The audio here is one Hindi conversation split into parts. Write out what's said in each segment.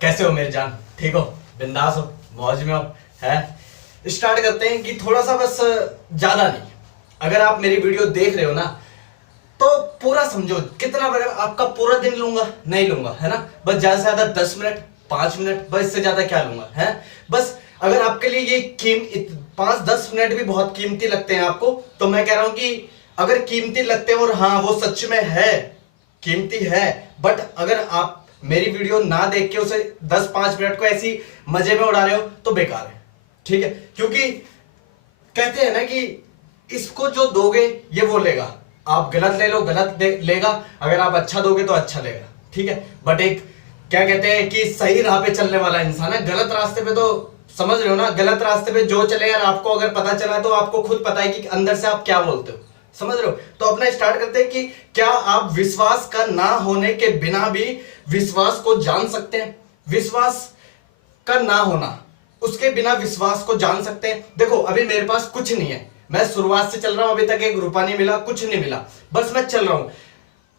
कैसे हो मेरी जान? ठीक हो? बिंदास हो? मौज में हो? है? स्टार्ट करते हैं कि थोड़ा सा बस, ज्यादा नहीं। अगर आप मेरी वीडियो देख रहे हो ना तो पूरा समझो। कितना बड़ा आपका पूरा दिन लूंगा? नहीं लूंगा, है ना। बस ज्यादा से ज्यादा 10 मिनट, 5 मिनट, बस इससे ज्यादा क्या लूंगा, है। बस अगर आपके लिए ये 5-10 मिनट भी बहुत कीमती लगते हैं आपको, तो मैं कह रहा हूं कि अगर कीमती लगते हैं और हाँ वो सच में है, कीमती है, बट अगर आप मेरी वीडियो ना देख के उसे 10-5 मिनट को ऐसी मजे में उड़ा रहे हो तो बेकार है। ठीक है? क्योंकि कहते हैं ना कि इसको जो दोगे ये वो लेगा। आप गलत ले लो, गलत लेगा। अगर आप अच्छा दोगे तो अच्छा लेगा। ठीक है? बट एक क्या कहते हैं कि सही राह पे चलने वाला इंसान है। गलत रास्ते पे तो समझ रहे हो ना, गलत रास्ते पे जो चले यार, आपको अगर पता चला तो आपको खुद पता है कि अंदर से आप क्या बोलते हो। समझ रहे हो? तो अपना स्टार्ट करते हैं कि क्या आप विश्वास का ना होने के बिना भी विश्वास को जान सकते हैं? विश्वास का ना होना, उसके बिना विश्वास को जान सकते हैं। देखो अभी मेरे पास कुछ नहीं है, मैं शुरुआत से चल रहा हूं, अभी तक एक रुपया नहीं मिला, कुछ नहीं मिला, बस मैं चल रहा हूं।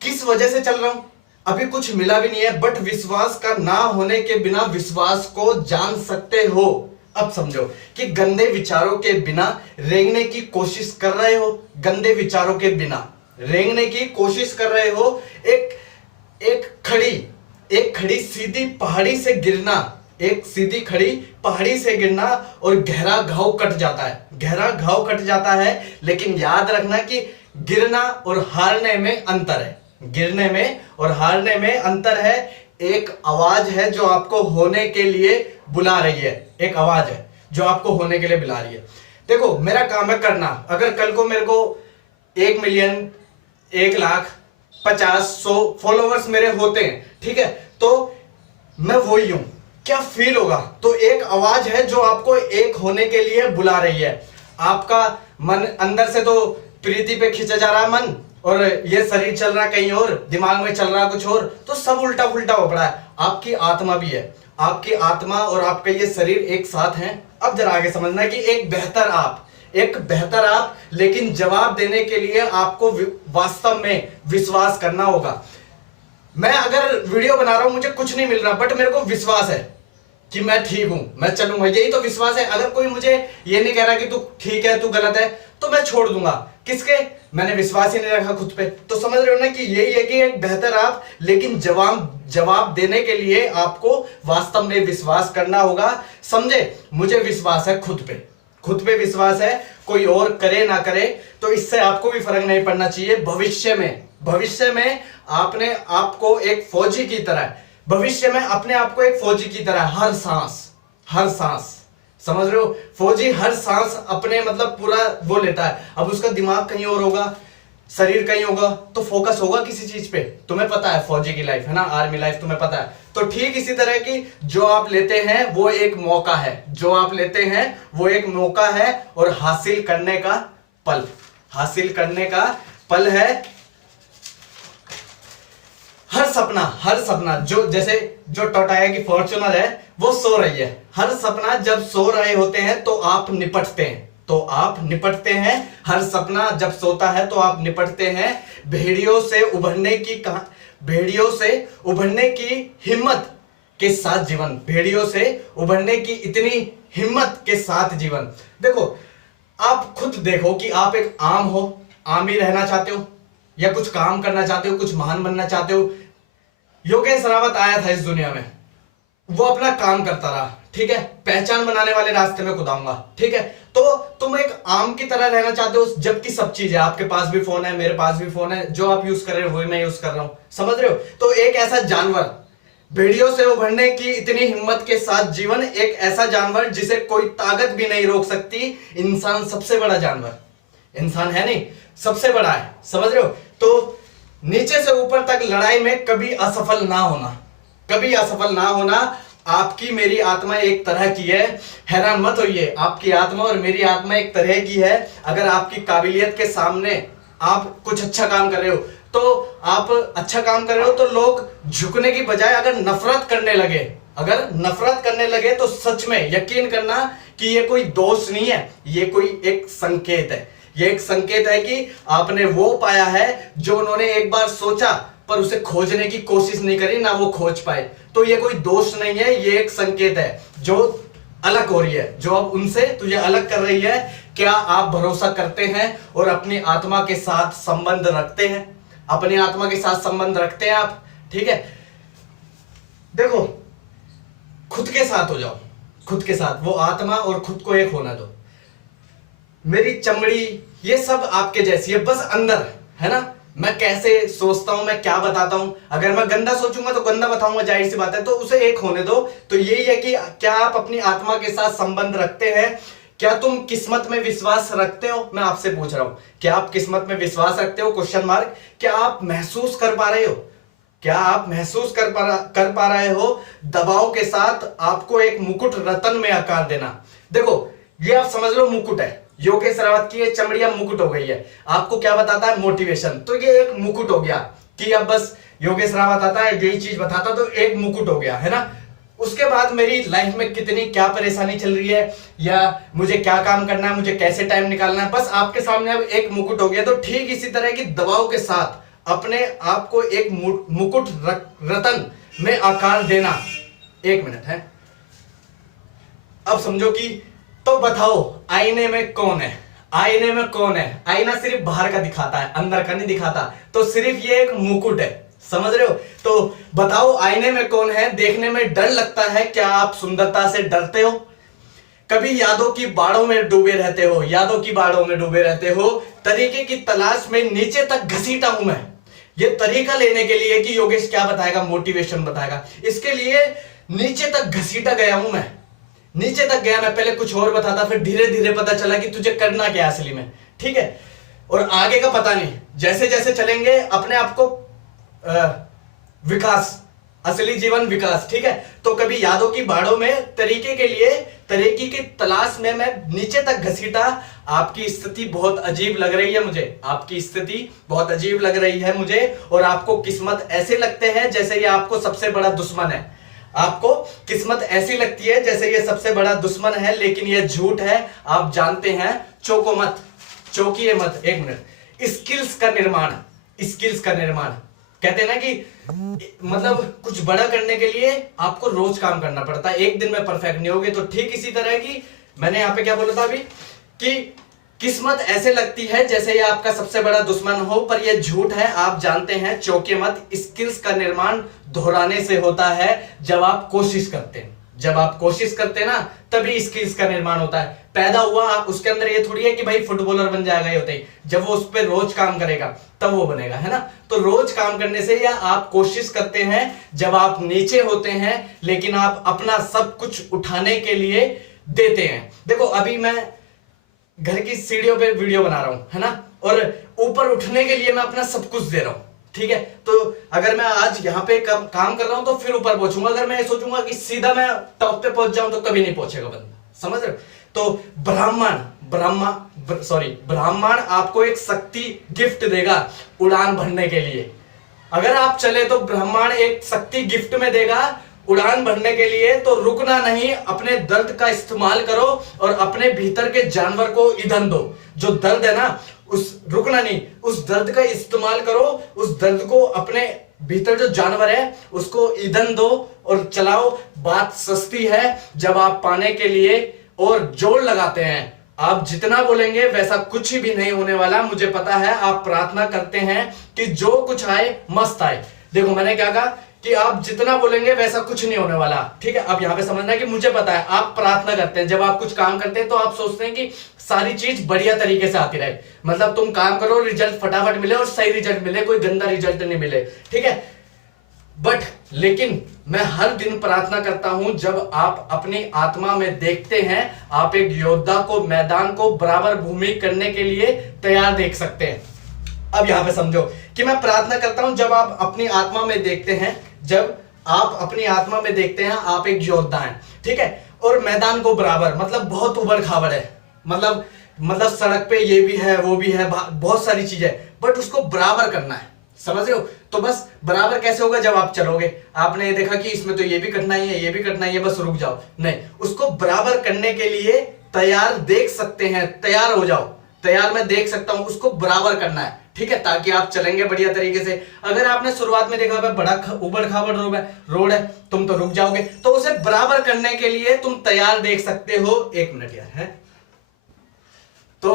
किस वजह से चल रहा हूं? अभी कुछ मिला भी नहीं है, बट विश्वास का ना होने के बिना विश्वास को जान सकते हो। अब समझो कि गंदे विचारों के बिना रेंगने की कोशिश कर रहे हो, गंदे विचारों के बिना रेंगने की कोशिश कर रहे हो। एक एक खड़ी सीधी पहाड़ी से गिरना, एक सीधी खड़ी पहाड़ी से गिरना और गहरा घाव कट जाता है, गहरा घाव कट जाता है। लेकिन याद रखना कि गिरना और हारने में अंतर है, गिरने में और हारने में अंतर है। एक आवाज है जो आपको होने के लिए बुला रही है, एक आवाज है जो आपको होने के लिए बुला रही है। देखो मेरा काम है करना। अगर कल को मेरे को 1 मिलियन, 1 लाख, 50, 100 फॉलोवर्स मेरे होते हैं, ठीक है, तो मैं वही हूं। क्या फील होगा? तो एक आवाज है जो आपको एक होने के लिए बुला रही है। आपका मन अंदर से तो प्रीति पे खींचा जा रहा है मन, और ये शरीर चल रहा कहीं और, दिमाग में चल रहा कुछ और, तो सब उल्टा पुल्टा हो पड़ा है। आपकी आत्मा भी है, आपकी आत्मा और आपका ये शरीर एक साथ हैं। अब जरा आगे समझना कि एक बेहतर आप, एक बेहतर आप, लेकिन जवाब देने के लिए आपको वास्तव में विश्वास करना होगा। मैं अगर वीडियो बना रहा हूं, मुझे कुछ नहीं मिल रहा, बट मेरे को विश्वास है कि मैं ठीक हूं, मैं चलूंगा, यही तो विश्वास है। अगर कोई मुझे ये नहीं कह रहा कि तू ठीक है, तू गलत है, तो मैं छोड़ दूंगा। किसके? मैंने विश्वास ही नहीं रखा खुद पे। तो समझ रहे हो ना कि यही है कि एक बेहतर आप, लेकिन जवाब देने के लिए आपको वास्तव में विश्वास करना होगा। समझे? मुझे विश्वास है खुद पे, खुद पे विश्वास है। कोई और करे ना करे तो इससे आपको भी फर्क नहीं पड़ना चाहिए। भविष्य में आपने आपको एक फौजी की तरह, भविष्य में अपने आप को एक फौजी की तरह हर सांस, समझ रहे हो? फौजी हर सांस अपने मतलब पूरा वो लेता है। अब उसका दिमाग कहीं और होगा, शरीर कहीं होगा, तो फोकस होगा किसी चीज पे। तुम्हें पता है फौजी की लाइफ, है ना, आर्मी लाइफ तुम्हें पता है। तो ठीक इसी तरह की जो आप लेते हैं वो एक मौका है, जो आप लेते हैं वो एक मौका है, और हासिल करने का पल, हासिल करने का पल है। हर सपना जो, जैसे जो टोटाया की फॉर्च्यूनर है वो सो रही है, हर सपना जब सो रहे होते हैं तो आप निपटते हैं, तो आप निपटते हैं। हर सपना जब सोता है तो आप निपटते हैं। भेड़ियों से उभरने की हिम्मत के साथ जीवन, भेड़ियों से उभरने की इतनी हिम्मत के साथ जीवन। देखो आप खुद देखो कि आप एक आम हो, आम ही रहना चाहते हो, या कुछ काम करना चाहते हो, कुछ महान बनना चाहते हो। योगेश रावत आया था इस दुनिया में, वो अपना काम करता रहा, ठीक है, पहचान बनाने वाले रास्ते में खुदाऊंगा, ठीक है। तो तुम एक आम की तरह रहना चाहते हो, जबकि सब चीज है, आपके पास भी फोन है, मेरे पास भी फोन है, जो आप यूज कर रहे हो वही मैं यूज कर रहा हूं, समझ रहे हो? तो एक ऐसा जानवर, भेड़ियों से उभरने की इतनी हिम्मत के साथ जीवन, एक ऐसा जानवर जिसे कोई ताकत भी नहीं रोक सकती। इंसान सबसे बड़ा जानवर, इंसान है नहीं, सबसे बड़ा है, समझ रहे हो? तो नीचे से ऊपर तक लड़ाई में कभी असफल ना होना, कभी असफल ना होना। आपकी मेरी आत्मा एक तरह की है, हैरान मत होइए, आपकी आत्मा और मेरी आत्मा एक तरह की है। अगर आपकी काबिलियत के सामने आप कुछ अच्छा काम कर रहे हो, तो आप अच्छा काम कर रहे हो तो लोग झुकने की बजाय अगर नफरत करने लगे तो सच में यकीन करना कि ये कोई दोष नहीं है, ये कोई एक संकेत है। ये एक संकेत है कि आपने वो पाया है जो उन्होंने एक बार सोचा पर उसे खोजने की कोशिश नहीं करी, ना वो खोज पाए। तो ये कोई दोष नहीं है, ये एक संकेत है जो अलग हो रही है, जो अब उनसे तुझे अलग कर रही है। क्या आप भरोसा करते हैं और अपनी आत्मा के साथ संबंध रखते हैं? अपनी आत्मा के साथ संबंध रखते हैं आप? ठीक है, देखो, खुद के साथ हो जाओ, खुद के साथ, वो आत्मा और खुद को एक होना दो। मेरी चमड़ी ये सब आपके जैसी है, बस अंदर है ना। मैं कैसे सोचता हूं, मैं क्या बताता हूं, अगर मैं गंदा सोचूंगा तो गंदा बताऊंगा, जाहिर सी बात है। तो उसे एक होने दो। तो यही है कि क्या आप अपनी आत्मा के साथ संबंध रखते हैं? क्या तुम किस्मत में विश्वास रखते हो? मैं आपसे पूछ रहा हूं, क्या आप किस्मत में विश्वास रखते हो? Question mark. क्या आप महसूस कर पा रहे हो? क्या आप महसूस कर पा रहे हो दबाव के साथ आपको एक मुकुट रतन में आकार देना? देखो, ये आप समझ लो मुकुट है। योगेश रावत की ये चमड़िया मुकुट हो गई है। आपको क्या बताता है? मोटिवेशन। तो ये एक मुकुट हो गया कि अब बस योगेश रावत आता है, यही चीज बताता, तो एक मुकुट हो गया, है ना। उसके बाद मेरी लाइफ में कितनी क्या परेशानी चल रही है, या मुझे क्या काम करना है, मुझे कैसे टाइम निकालना है, बस आपके सामने अब एक मुकुट हो गया। तो ठीक इसी तरह की दबाव के साथ अपने आप को एक मुकुट रतन में आकार देना। एक मिनट है, अब समझो कि, तो बताओ आईने में कौन है? आईने में कौन है? आईना सिर्फ बाहर का दिखाता है, अंदर का नहीं दिखाता। तो सिर्फ ये एक मुकुट है, समझ रहे हो? तो बताओ आईने में कौन है? देखने में डर लगता है, क्या आप सुंदरता से डरते हो? कभी यादों की बाढ़ों में डूबे रहते हो? यादों की बाढ़ों में डूबे रहते हो? तरीके की तलाश में नीचे तक घसीटा हूं मैं, ये तरीका लेने के लिए कि योगेश क्या बताएगा, मोटिवेशन बताएगा, इसके लिए नीचे तक घसीटा गया हूं मैं। नीचे तक गया मैं, पहले कुछ और बताता, फिर धीरे धीरे पता चला कि तुझे करना क्या है असली में, ठीक है। और आगे का पता नहीं, जैसे जैसे चलेंगे अपने आप को विकास, असली जीवन विकास, ठीक है। तो कभी यादों की बाढ़ों में तरीके के लिए, तरीके की तलाश में मैं नीचे तक घसीटा। आपकी स्थिति बहुत अजीब लग रही है मुझे, आपकी स्थिति बहुत अजीब लग रही है मुझे, और आपको किस्मत ऐसे लगते हैं जैसे ये आपको सबसे बड़ा दुश्मन है। आपको किस्मत ऐसी लगती है जैसे ये सबसे बड़ा दुश्मन है, लेकिन ये झूठ है, आप जानते हैं। चौंको मत, चौंकिए मत। एक मिनट, स्किल्स का निर्माण, स्किल्स का निर्माण कहते हैं ना कि मतलब कुछ बड़ा करने के लिए आपको रोज काम करना पड़ता है, एक दिन में परफेक्ट नहीं होगे। तो ठीक इसी तरह की, मैंने यहां पे क्या बोला था अभी, कि किस्मत ऐसे लगती है जैसे ये आपका सबसे बड़ा दुश्मन हो, पर ये झूठ है, आप जानते हैं। चौंके मत। स्किल्स का निर्माण दोहराने से होता है, जब आप कोशिश करते हैं, जब आप कोशिश करते हैं ना, तभी स्किल्स का निर्माण होता है। पैदा हुआ उसके अंदर ये थोड़ी है कि भाई फुटबॉलर बन जाएगा, ये होता ही, जब वो उस पर रोज काम करेगा तब वो बनेगा, है ना। तो रोज काम करने से, या आप कोशिश करते हैं जब आप नीचे होते हैं, लेकिन आप अपना सब कुछ उठाने के लिए देते हैं। देखो अभी मैं घर की सीढ़ियों पे वीडियो बना रहा हूं, है ना, और ऊपर उठने के लिए मैं अपना सब कुछ दे रहा हूं, ठीक है। तो अगर मैं आज यहाँ पे काम कर रहा हूं तो फिर ऊपर पहुंचूंगा। अगर मैं सोचूंगा कि सीधा मैं टॉप पे पहुंच जाऊं तो कभी नहीं पहुंचेगा बंदा, समझ रहे हो। तो ब्राह्मण आपको एक शक्ति गिफ्ट देगा उड़ान भरने के लिए। अगर आप चले तो ब्रह्मांड एक शक्ति गिफ्ट में देगा उड़ान भरने के लिए। तो रुकना नहीं, अपने दर्द का इस्तेमाल करो और अपने भीतर के जानवर को ईंधन दो। जो दर्द है ना, उस रुकना नहीं, उस दर्द का इस्तेमाल करो, उस दर्द को, अपने भीतर जो जानवर है उसको ईंधन दो और चलाओ। बात सस्ती है जब आप पाने के लिए और जोर लगाते हैं। आप जितना बोलेंगे वैसा कुछ भी नहीं होने वाला, मुझे पता है। आप प्रार्थना करते हैं कि जो कुछ आए मस्त आए। देखो मैंने क्या कहा कि आप जितना बोलेंगे वैसा कुछ नहीं होने वाला, ठीक है। अब यहां पे समझना है कि मुझे पता है, आप प्रार्थना करते हैं, जब आप कुछ काम करते हैं तो आप सोचते हैं कि सारी चीज बढ़िया तरीके से आती रहे, मतलब तुम काम करो, रिजल्ट फटाफट मिले और सही रिजल्ट मिले, कोई गंदा रिजल्ट नहीं मिले, ठीक है। बट लेकिन मैं हर दिन प्रार्थना करता हूं, जब आप अपनी आत्मा में देखते हैं, आप एक योद्धा को मैदान को बराबर भूमि करने के लिए तैयार देख सकते हैं। अब यहां पे समझो कि मैं प्रार्थना करता हूं, जब आप अपनी आत्मा में देखते हैं, जब आप अपनी आत्मा में देखते हैं, आप एक योद्धा हैं, ठीक है। और मैदान को बराबर, मतलब बहुत उबड़ खाबड़ है, मतलब सड़क पे ये भी है, वो भी है, बहुत सारी चीजें, बट उसको बराबर करना है, समझ रहे हो। तो बस बराबर कैसे होगा, जब आप चलोगे। आपने ये देखा कि इसमें तो ये भी कठिनाई है, ये भी कठिनाई है, बस रुक जाओ, नहीं, उसको बराबर करने के लिए तैयार देख सकते हैं, तैयार हो जाओ। तैयार मैं देख सकता हूं, उसको बराबर करना है, ठीक है, ताकि आप चलेंगे बढ़िया तरीके से। अगर आपने शुरुआत में देखा भाई बड़ा उबड़ खाबड़ रोड है, तुम तो रुक जाओगे, तो उसे बराबर करने के लिए तुम तैयार देख सकते हो। 1 मिनट यार है, तो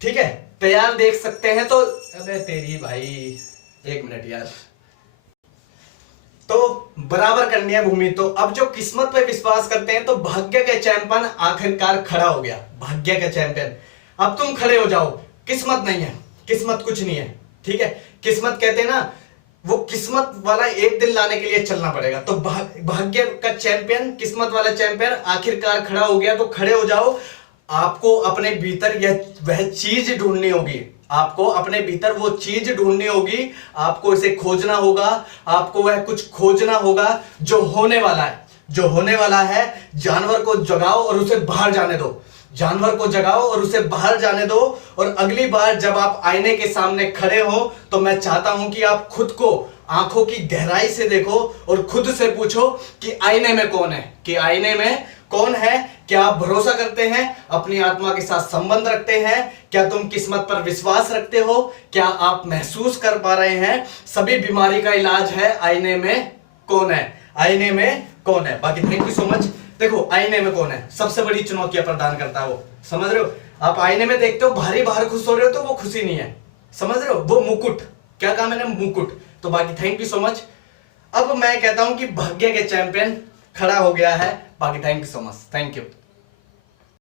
ठीक है, तैयार देख सकते हैं। तो अबे तेरी भाई 1 मिनट यार, तो बराबर करनी है भूमि। तो अब जो किस्मत पे विश्वास करते हैं, तो भाग्य के चैंपियन आखिरकार खड़ा हो गया, भाग्य के चैंपियन। अब तुम खड़े हो जाओ, किस्मत नहीं है, किस्मत कुछ नहीं है, ठीक है। किस्मत कहते हैं ना, वो किस्मत वाला एक दिन लाने के लिए चलना पड़ेगा। तो भाग्य का चैंपियन, किस्मत वाला चैंपियन आखिरकार खड़ा हो गया। तो खड़े हो जाओ, आपको अपने भीतर वह चीज ढूंढनी होगी, आपको अपने भीतर वो चीज ढूंढनी होगी, आपको इसे खोजना होगा, आपको वह कुछ खोजना होगा जो होने वाला है, जो होने वाला है। जानवर को जगाओ और उसे बाहर जाने दो, जानवर को जगाओ और उसे बाहर जाने दो। और अगली बार जब आप आईने के सामने खड़े हो, तो मैं चाहता हूं कि आप खुद को आंखों की गहराई से देखो और खुद से पूछो कि आईने में कौन है, कि आईने में कौन है। क्या आप भरोसा करते हैं, अपनी आत्मा के साथ संबंध रखते हैं? क्या तुम किस्मत पर विश्वास रखते हो? क्या आप महसूस कर पा रहे हैं सभी बीमारी का इलाज है आईने में कौन है, आईने में कौन है। बाकी थैंक यू सो मच। देखो आईने में कौन है, सबसे बड़ी चुनौतियां प्रदान करता है वो, समझ रहे हो। आप आईने में देखते हो भारी बाहर खुश हो रहे हो, तो वो खुशी नहीं है, समझ रहे हो। वो मुकुट, क्या काम है ना, मुकुट। तो बाकी थैंक यू सो मच। अब मैं कहता हूं कि भाग्य के चैंपियन खड़ा हो गया है। बाकी thank you so much, thank you.